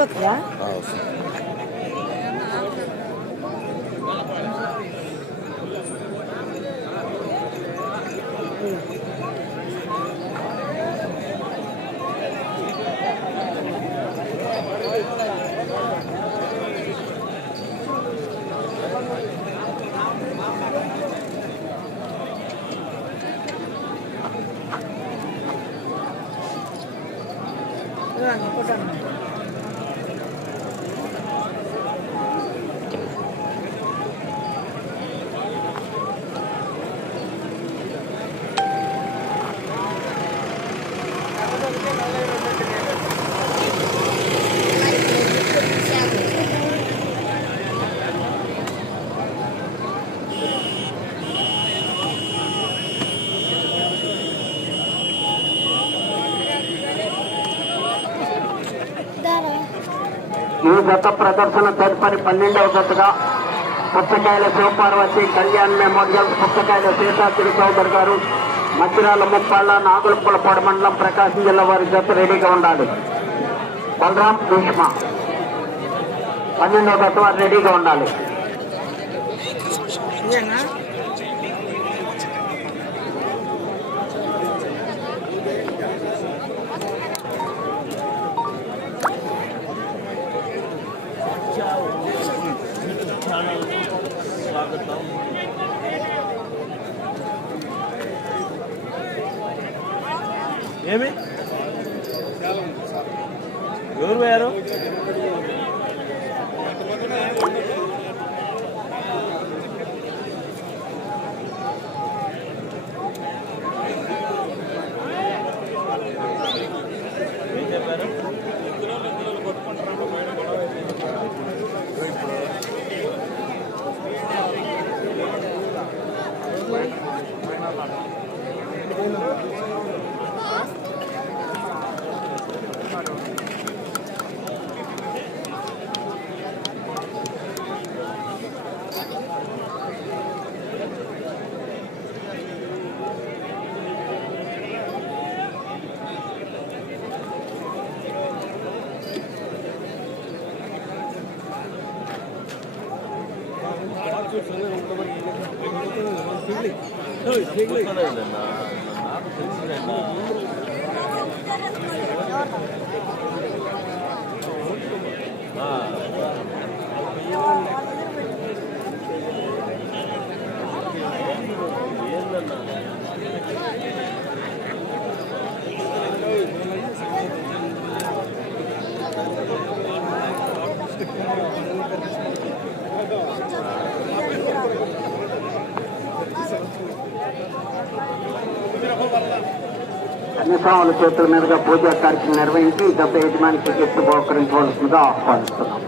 నా లైవ్ వస్తుందా ఈ జత ప్రదర్శన తదుపరి పన్నెండవ జతగా పుచ్చకాయల శివపార్వతి కళ్యాణ్ మెమోరియల్ పుచ్చకాయల సీతాతిరి చౌదరి గారు మచిరాల ముప్పాళ్ళ నాగులపులపాడు మండలం ప్రకాశం జిల్లా వారి జత రెడీగా ఉండాలి. బలరాం భీష్మ పన్నెండవ జత వారు రెడీగా ఉండాలి. hear me? కూర్చోలేదన్నా నాకు కన్యస్వాముల చేతుల మీదుగా పూజా కార్యక్రమం నిర్వహించి ఈ యజమానికి గిఫ్ట్ బహుకరించవలసిందిగా ఆహ్వానిస్తున్నాం.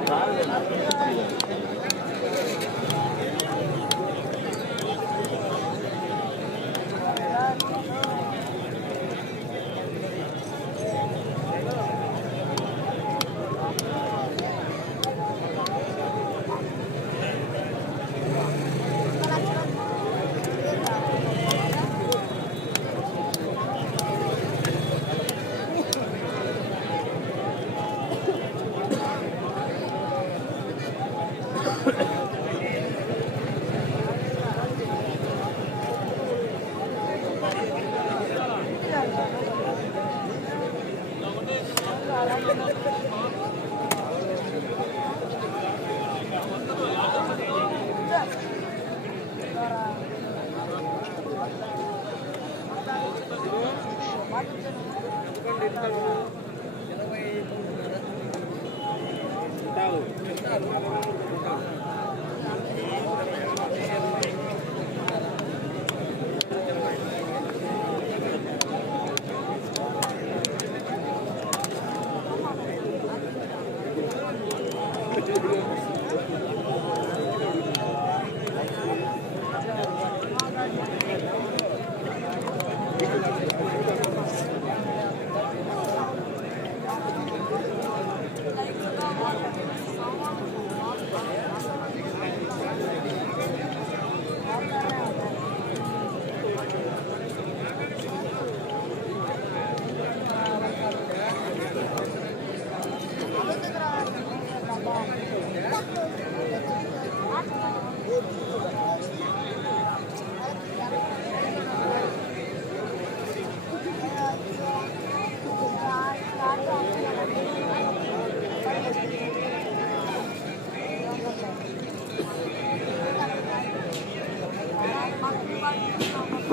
Tahu.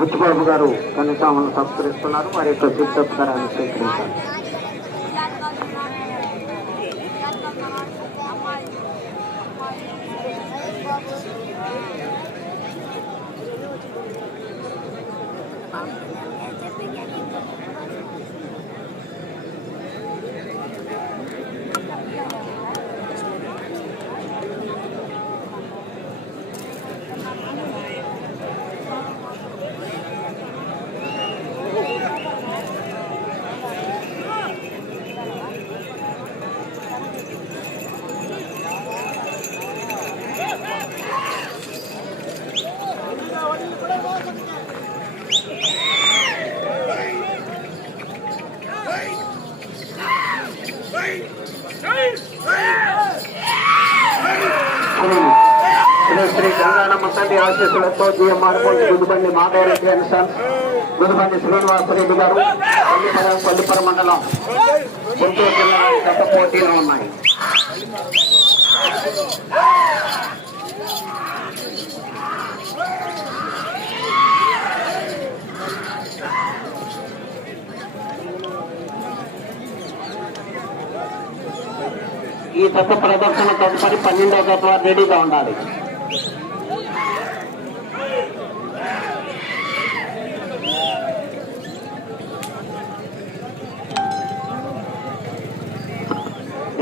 ముత్తుబాబు గారు కనీసామను సంస్కరిస్తున్నారు వారి యొక్క సిద్ధోపకారాన్ని స్వీకరించారు శ్రీ శ్రీ గంగానమ్మ తల్లి ఆశీస్సులతో జిఎంఆర్ కోటి గుదిబండి మాధవరెడ్డి అండ్ సన్స్ గుదిబండి శ్రీనివాసరెడ్డి గారు పల్లిపర పల్లిపర మండలం గుంటూరు జిల్లా గత పోటీలు ఉన్నాయి. ఈ దశ ప్రదర్శన తదుపరి పన్నెండవ తత్వ రెడీగా ఉండాలి.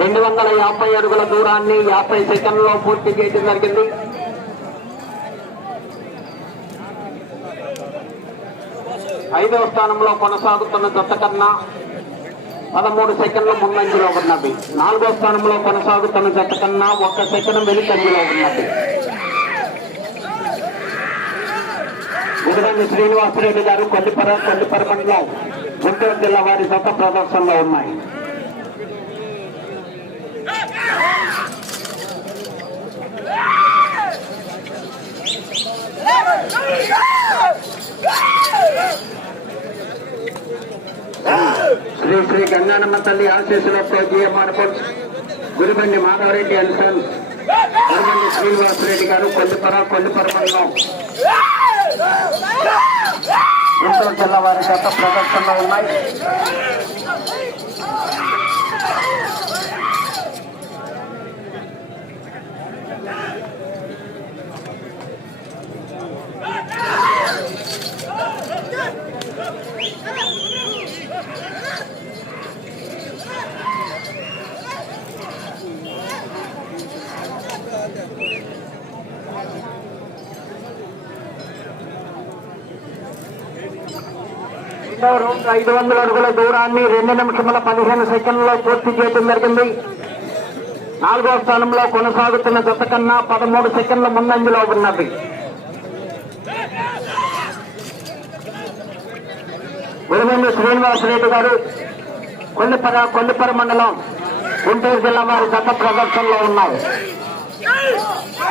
రెండు వందల యాభై అడుగుల దూరాన్ని యాభై సెకండ్లో పూర్తి చేయడం జరిగింది. ఐదవ స్థానంలో కొనసాగుతున్న జత కన్నా పదమూడు సెకండ్ల ముందంజలో ఉన్నది. నాలుగో స్థానంలో కొనసాగుతున్న జత కన్నా ఒక్క సెకండ్ వెనుకంజలో ఉన్నది. ఉదయం శ్రీనివాసరెడ్డి గారు కొల్లిపర కొల్లిపర మండలం గుంటూరు జిల్లా వారి జత ప్రదర్శనలో ఉన్నాయి. శ్రీ శ్రీ గంగానమ్మ తల్లి ఆశీస్సులో GMR coach Guribandi Madhava Reddy and son. Guribandi Srinivasa Reddy గారు కొల్లిపర కొల్లిపర మండలం. గుంటూరు జిల్లా వారి గత ప్రదర్శనలో ఉన్నాయి. రెండవ రౌండ్ ఐదు వందల అడుగుల దూరాన్ని రెండు నిమిషముల పదిహేను సెకండ్లలో పూర్తి చేయడం జరిగింది. నాలుగో స్థానంలో కొనసాగుతున్న జత కన్నా పదమూడు సెకండ్ల ముందంజలో ఉన్నది. గురువేంద్ర శ్రీనివాసరెడ్డి గారు కొల్లిపర కొల్లిపర మండలం గుంటూరు జిల్లా వారి గత ప్రదర్శనలో ఉన్నారు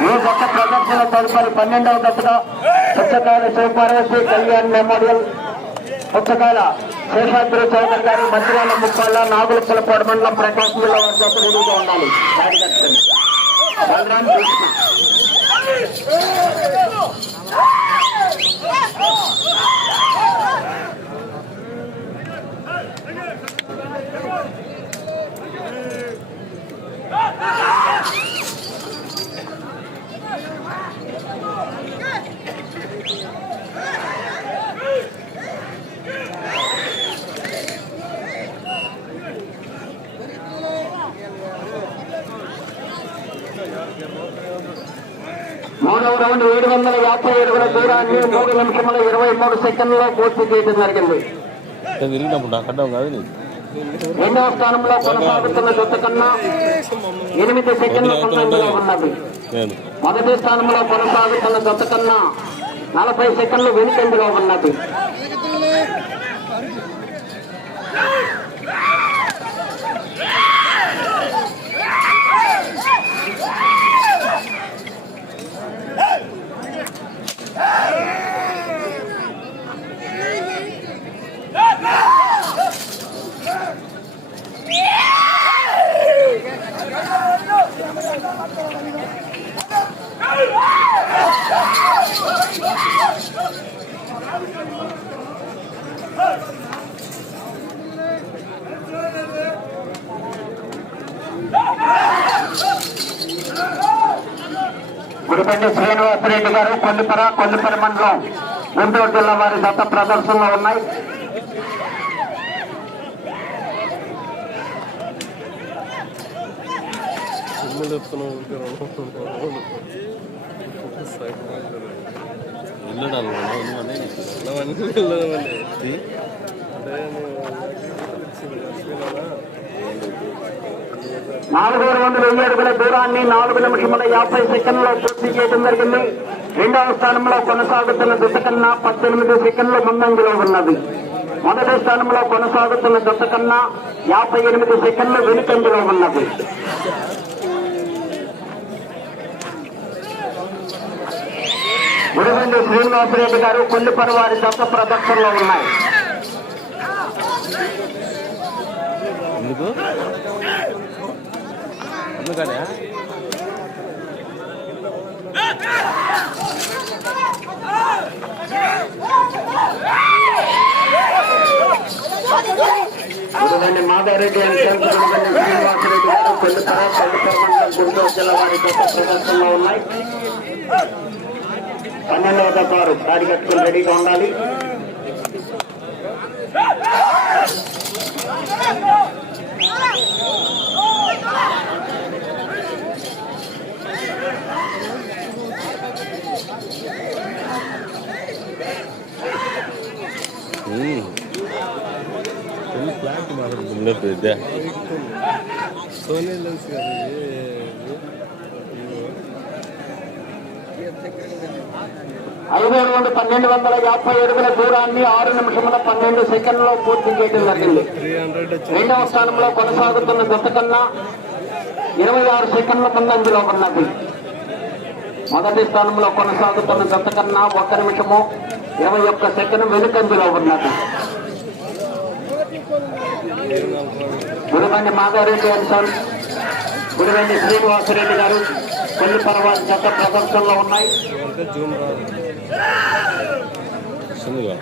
ఈ గత ప్రదర్శన తదుపరి పన్నెండవ దశగా శ్రీ శివపార్వతి కళ్యాణ్ మెమోరియల్ పుస్తకాల శేషాద్రి చౌదరి గారు మధ్యాహ్నం ముప్పాల నాగుల నాగులపల్లపాడు మండలం ప్రకాశం జిల్లా వారి చేత రెడీగా ఉండాలి బలరాం మూడవ రౌండ్ ఏడు వందల యాభై అడుగుల దూరాన్ని మూడు నిమిషముల ఇరవై మూడు సెకండ్లలో పూర్తి చేయడం జరిగింది. ఎన్నో స్థానంలో కొనసాగుతున్న జట్ట కన్నా ఎనిమిది సెకండ్ల ముందంజలో ఉన్నది. మొదటి స్థానంలో కొనసాగుతున్న జట్ట కన్నా నలభై సెకండ్లు వెనుకంజలో ఉన్నది. గుడిపల్లి శ్రీనివాసరెడ్డి గారు కొల్లిపర కొల్లిపర మండలం గుంటూరు జిల్లా వారి దత్త ప్రదర్శనలో ఉన్నాయి. చెప్తున్నాం నాలుగు వందల వెయ్యి అడుగుల దూరాన్ని నాలుగు నిమిషముల యాభై సెకండ్లో పూర్తి చేయడం జరిగింది. రెండవ స్థానంలో కొనసాగుతున్న దశ కన్నా పద్దెనిమిది సెకండ్ల ముందంజలో ఉన్నది. మొదటి స్థానంలో కొనసాగుతున్న దశ కన్నా యాభై ఎనిమిది సెకండ్లు వెనుకంజలో ఉన్నది. గుడివెండి శ్రీనివాసరెడ్డి గారు కొల్లిపరి వారి దత్త ప్రదర్శనలో ఉన్నాయి. సన్స్ గుడివెండి శ్రీనివాసరెడ్డి గారు కొల్లిపర మండలం గుంటూరు జిల్లా వారి దత్త ప్రదర్శనలో ఉన్నాయి. పన్నెండవ దఫారు దాడి కట్టుకుని రెడీగా ఉండాలి ఫుల్ ఫ్లాట్ మాట్లాడుతుంది పెద్ద సోనీ లెన్స్ కదా ఐదు నుండి పన్నెండు వందల యాభై అడుగుల దూరాన్ని ఆరు నిమిషముల పన్నెండు సెకండ్లో పూర్తి చేయడం జరిగింది. రెండవ స్థానంలో కొనసాగుతున్న జత కన్నా ఇరవై ఆరు సెకండ్ల ముందంజలో ఉన్నది. మొదటి స్థానంలో కొనసాగుతున్న జత కన్నా ఒక్క నిమిషము ఇరవై ఒక్క సెకండ్ వెనుకంజలో ఉన్నది. గుడిబండి మాధవరెడ్డి అండ్ సన్స్ గుడిబండి శ్రీనివాసరెడ్డి గారు. కొన్ని పర్వాలు జత ప్రదర్శనలో ఉన్నాయి. వస్తుందిగా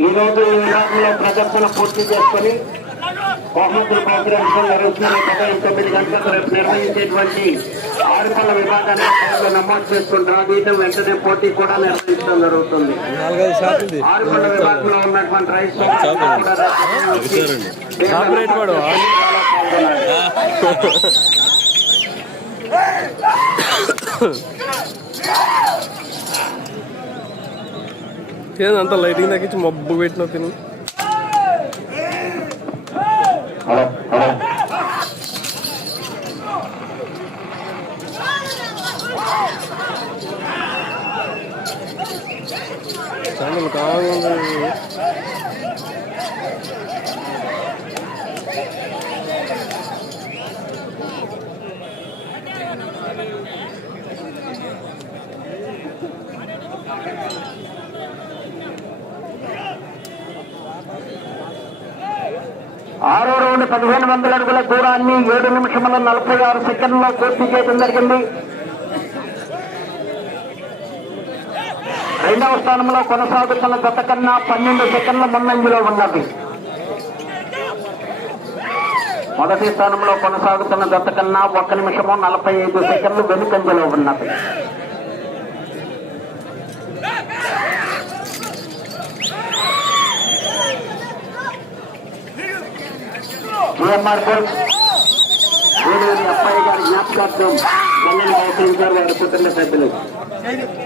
ఈ విభాగంలో ప్రదర్శన పూర్తి చేసుకొని బహుమతుల ప్రోగ్రామ్స్ నిర్వహిస్తున్న ఉదయం తొమ్మిది గంటలకు రేపు నిర్వహించేటువంటి ఆరుపల్ల విభాగాన్ని నమోదు చేసుకుంటాం దీంతో వెంటనే పోటీ కూడా నిర్వహించడం జరుగుతుంది. ఆరుపల్ల విభాగంలో ఉన్నటువంటి రైస్ వాడు అంత లైటింగ్ తగ్గించి మబ్బు పెట్టిన తిను. ఛానల్ కావాలి ఆరో రౌండ్ పదిహేను వందల అడుగుల దూరాన్ని ఏడు నిమిషముల నలభై ఆరు సెకండ్లో పూర్తి చేయడం జరిగింది. రెండవ స్థానంలో కొనసాగుతున్న గత కన్నా పన్నెండు సెకండ్ల ముందంజలో ఉన్నది. మొదటి స్థానంలో కొనసాగుతున్న గత కన్నా ఒక్క నిమిషము నలభై ఐదు సెకండ్లు వెనుకంజలో ఉన్నది. జిఎంఆర్ కోచ్ వేలూరి అబ్బాయి గారి జ్ఞాపకార్థం మమ్మల్ని బహుకరించారు వారి కుటుంబ సభ్యులు.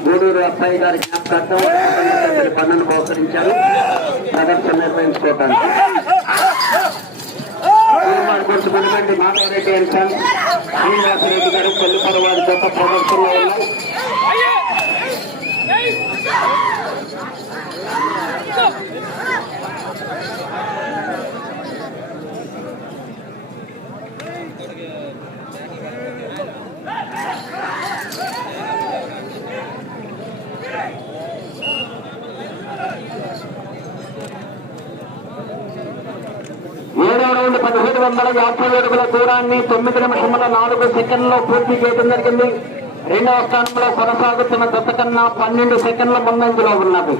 గూడూరు అబ్బాయి గారి జ్ఞాపకార్థం కుటుంబ సభ్యులు పన్నును బహుకరించారు. ప్రదర్శన నిర్వహించుకోవటానికి. కొంచెం మునిపెట్టి మాధవరెడ్డి అండ్ సన్స్ శ్రీనివాసరెడ్డి గారు పెళ్ళి వారి జత ప్రదర్శనలో ఉన్నాయి పదిహేడు వందల యాభై అడుగుల దూరాన్ని తొమ్మిది నిమిషముల నాలుగు సెకండ్లో పూర్తి చేయడం జరిగింది. రెండవ స్థానంలో కొనసాగుతున్న దశ కన్నా పన్నెండు సెకండ్ల ముందంజలో ఉన్నది.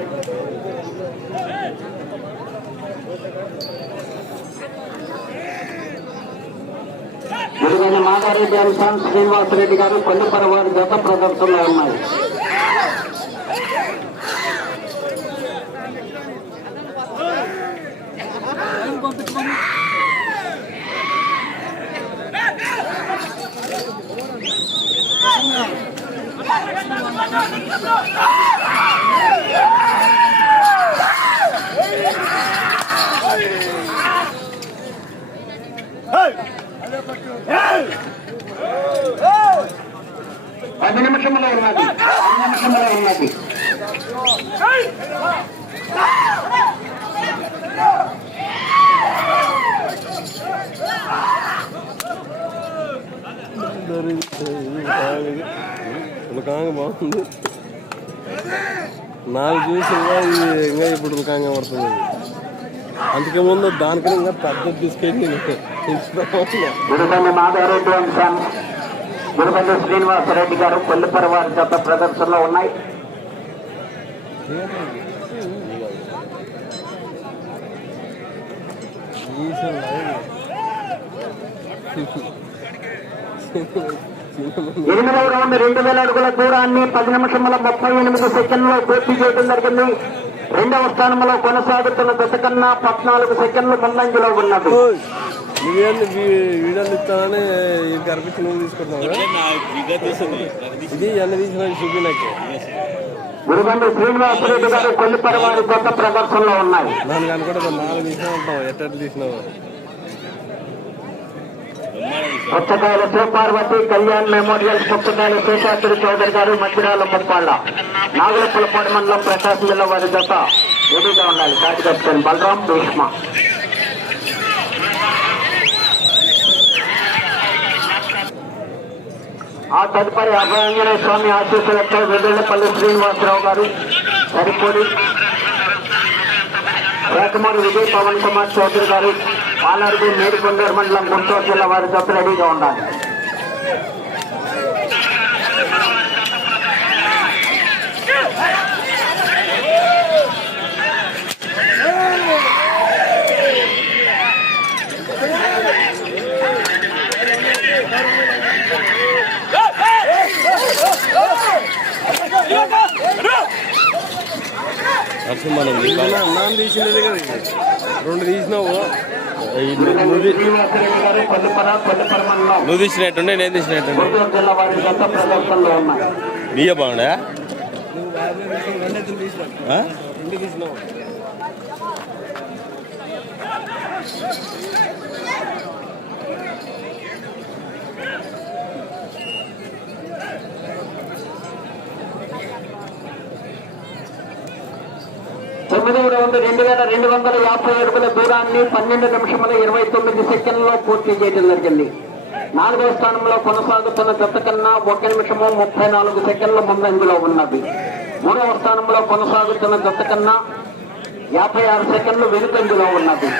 గురుగైన మాధారెడ్డి అంశాన్ శ్రీనివాసరెడ్డి గారు కొల్లిపర వారి జత ప్రదర్శనలో ఉన్నాయి. పది ఉన్నది పది ఉన్నది ఉలకాంగ బాగుంది నాకు చూసి ఇంకా ఇప్పుడు ఉలకాంగ పడుతుంది. అందుకే ముందు దానికన్నా ఇంకా పెద్ద తీసుకెళ్ళి నేను గురుబంధు శ్రీనివాసరెడ్డి గారు కొల్లిపర వారి జత ప్రదర్శనలో ఉన్నాయి. ఎనిమిదవ రౌండ్ రెండు వేల అడుగుల దూరాన్ని పది నిమిషముల ముప్పై ఎనిమిది సెకండ్లో పూర్తి చేయడం జరిగింది. రెండవ స్థానంలో కొనసాగుతున్న దశ కన్నా పద్నాలుగు సెకండ్లు ముందంజలో ఉన్నది. వీడియోలు ఇస్తానని కనిపించి నువ్వు తీసుకుంటున్నావు ఇది ఎన్న తీసిన చూపి నాకు. గురుగండి శ్రీనివాసరెడ్డి గారు వారి జత ప్రదర్శనలో ఉన్నాయి. దానికి అనుకుంటే నాలుగు తీసిన ఉంటాం. ఎట్ట తీసినావు? శివపార్వతి కళ్యాణ్ మెమోరియల్ పుచ్చకాయల శేషాద్రి చౌదరి గారు మందిరాల ముప్పాళ్ళ. నాగులపులపాడు మండలం ప్రకాశం జిల్లా వారి జత. రెడీగా ఉండాలి. కాటి కెప్టెన్ బలరాం భీష్మ. ఆ తదుపరి అభయాంజనేయ స్వామి ఆశీస్సులతో వెల్లుళ్ళపల్లి శ్రీనివాసరావు గారు సరిపోడి రేకమూరి విజయ్ పవన్ కుమార్ చౌదరి గారు పాలరుగు మేడికొండూరు మండలం గుంటూరు జిల్లా వారి జత రెడీగా ఉండాలి. నాన్న కదా ఇది. రెండు తీసినావు. నువ్వు తీసినట్టుండే నేను తీసినట్టుండే. నీయ బాగుండా తీసినావు. తొమ్మిదవ రౌండ్ రెండు వేల రెండు వందల యాభై అడుగుల దూరాన్ని పన్నెండు నిమిషముల ఇరవై తొమ్మిది సెకండ్లలో పూర్తి చేయడం జరిగింది. నాలుగవ స్థానంలో కొనసాగుతున్న జత కన్నా ఒక నిమిషము ముప్పై నాలుగు సెకండ్ల ముందంజలో ఉన్నది. మూడవ స్థానంలో కొనసాగుతున్న జత కన్నా యాభై ఆరు సెకండ్లు వెనుకంజలో ఉన్నది.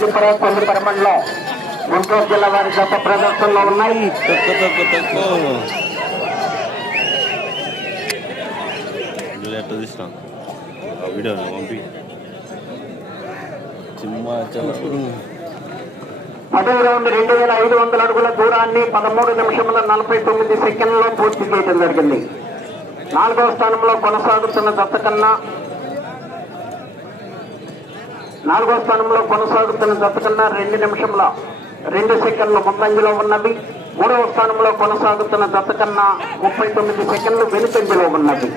కొల్లిపర కొల్లిపర మండలం గుంటూరు జిల్లా వారి గత ప్రదర్శనలో ఉన్నాయి. వీడియో పంపి. రౌండ్ రెండు వేల ఐదు వందల అడుగుల దూరాన్ని పదమూడు నిమిషముల నలభై తొమ్మిది సెకండ్లలో పూర్తి చేయడం జరిగింది. నాలుగవ స్థానంలో కొనసాగుతున్న దత్తకన్నా నాలుగో స్థానంలో కొనసాగుతున్న దత్తకన్నా రెండు నిమిషముల రెండు సెకండ్లు ముందంజలో ఉన్నవి. మూడవ స్థానంలో కొనసాగుతున్న దత్తకన్నా ముప్పై తొమ్మిది సెకండ్లు వెనుకంజలో ఉన్నవి.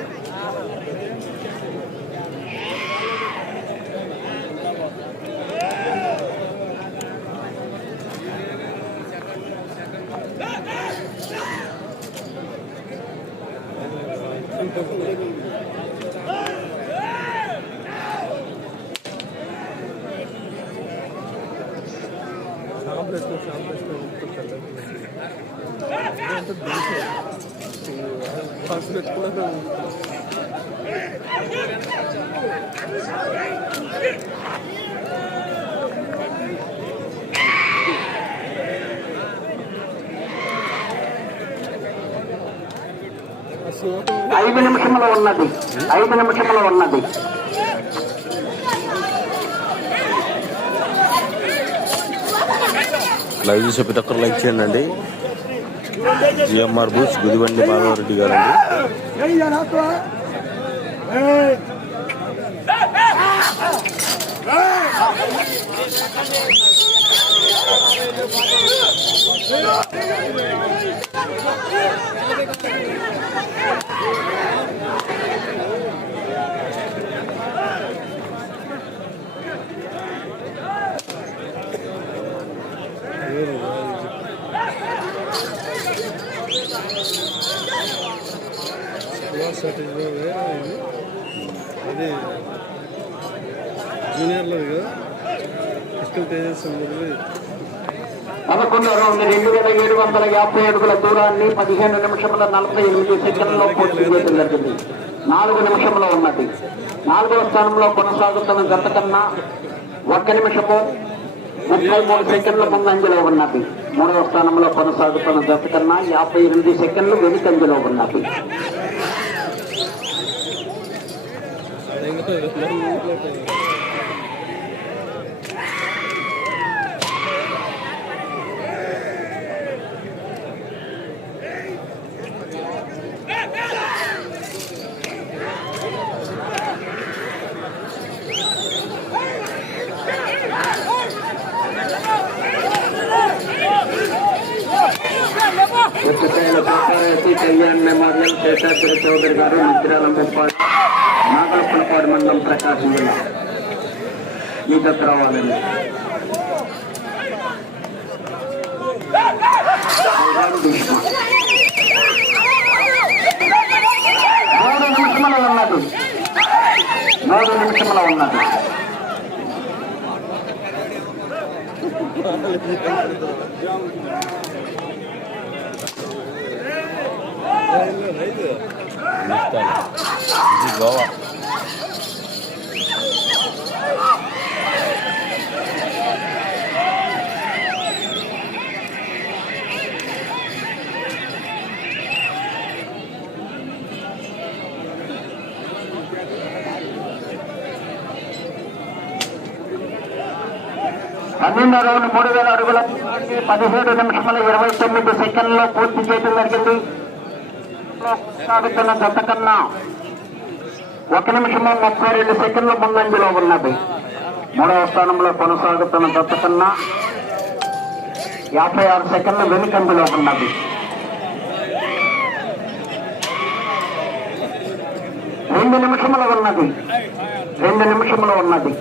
ఐదు నిమిషముల ఉన్నది. ఐదు నిమిషముల ఉన్నది. లైవ్ చూసే ప్రతి ఒక్కరు లైక్ చేయండి అండి. జిఎంఆర్ బూస్ గుదిబండి మాధవరెడ్డి గారు అండి. అది జూనియర్లో కదా. ఇష్టం తేజస్ మొదలు పదకొండు రౌండ్ రెండు వేల ఏడు వందల యాభై అడుగుల దూరాన్ని పదిహేను నిమిషముల నలభై ఎనిమిది సెకండ్లలో పూర్తి చేయడం జరిగింది. నాలుగు నిమిషంలో ఉన్నది. నాలుగవ స్థానంలో కొనసాగుతున్న గత కన్నా ఒక్క నిమిషము ముప్పై మూడు సెకండ్ల ముందంజలో ఉన్నది. మూడవ స్థానంలో కొనసాగుతున్న గత కన్నా యాభై ఎనిమిది సెకండ్లు వెనుకంజలో ఉన్నది. ఎత్తుకాయల కోటారెడ్డి కళ్యాణ్ మెమోరియల్ శేషాద్రి చౌదరి గారు మంత్రాల ముప్పాడు నాగలపులపాడు మండలం ప్రకాశం జిల్లా మీ దగ్గర రావాలండి మూడు నిమిషముల ఉన్నాడు మూడు నిమిషములు ఉన్నాడు Thank you. ఇది గోవా పన్నెండో రౌండ్ మూడు వేల అడుగుల పదిహేడు నిమిషముల ఇరవై తొమ్మిది సెకండ్లో పూర్తి చేయడం జరిగింది సాగుతున్న గత కన్నా ఒక నిమిషము ముప్పై రెండు సెకండ్ల ముందంజలో ఉన్నది. మూడవ స్థానంలో కొనసాగుతున్న గత కన్నా యాభై ఆరు సెకండ్ల వెనుకంజలో ఉన్నది. రెండు నిమిషములు ఉన్నది. రెండు నిమిషములు ఉన్నది.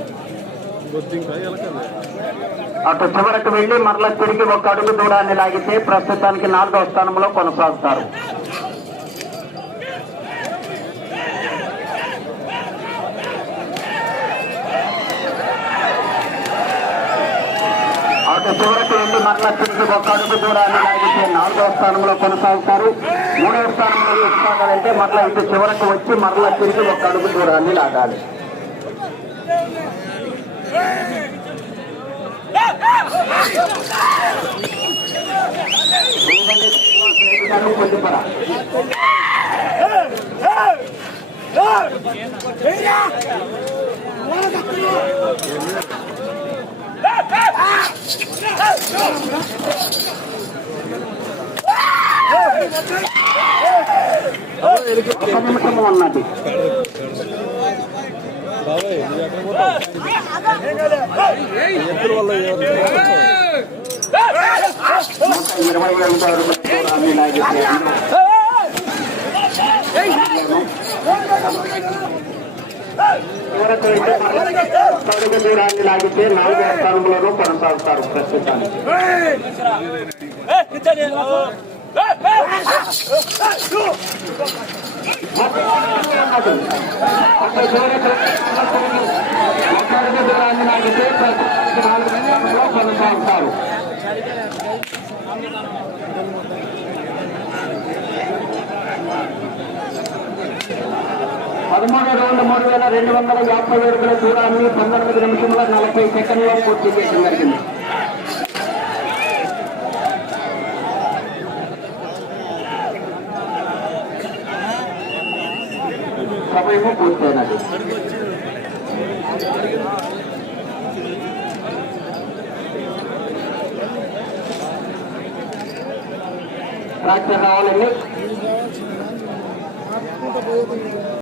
అటు చివరకు వెళ్ళి మరలా తిరిగి ఒక అడుగు దూరాన్ని లాగితే ప్రస్తుతానికి నాలుగవ స్థానంలో కొనసాగుతారు. చివరకు వెళ్ళి మరలా తిరిగి ఒక అడుగు దూరాన్ని లాగితే నాలుగో స్థానంలో కొనసాగుతారు మూడో స్థానంలో కొనసాగాలంటే మరలా ఇటు చివరకు వచ్చి మరలా తిరిగి ఒక అడుగు దూరాన్ని లాగాలి కొద్దిపర ఇరవై ఐదు అడుగుల దూరాన్ని లాగితే చివరకు అయితే దూరాన్ని లాగితే నాలుగు స్థానంలోనూ కొనసాగుతారు ప్రస్తుతానికి దూరాన్ని లాగితే నాలుగు స్థానంలో కొనసాగుతారు పదమూడు రౌండ్ మూడు వేల రెండు వందల యాభై అడుగుల దూరాన్ని పంతొమ్మిది నిమిషంలో నలభై సెకండ్లో పూర్తి చేయడం జరిగింది. సమయము పూర్తయినది. ట్రాక్టర్ రావాలండి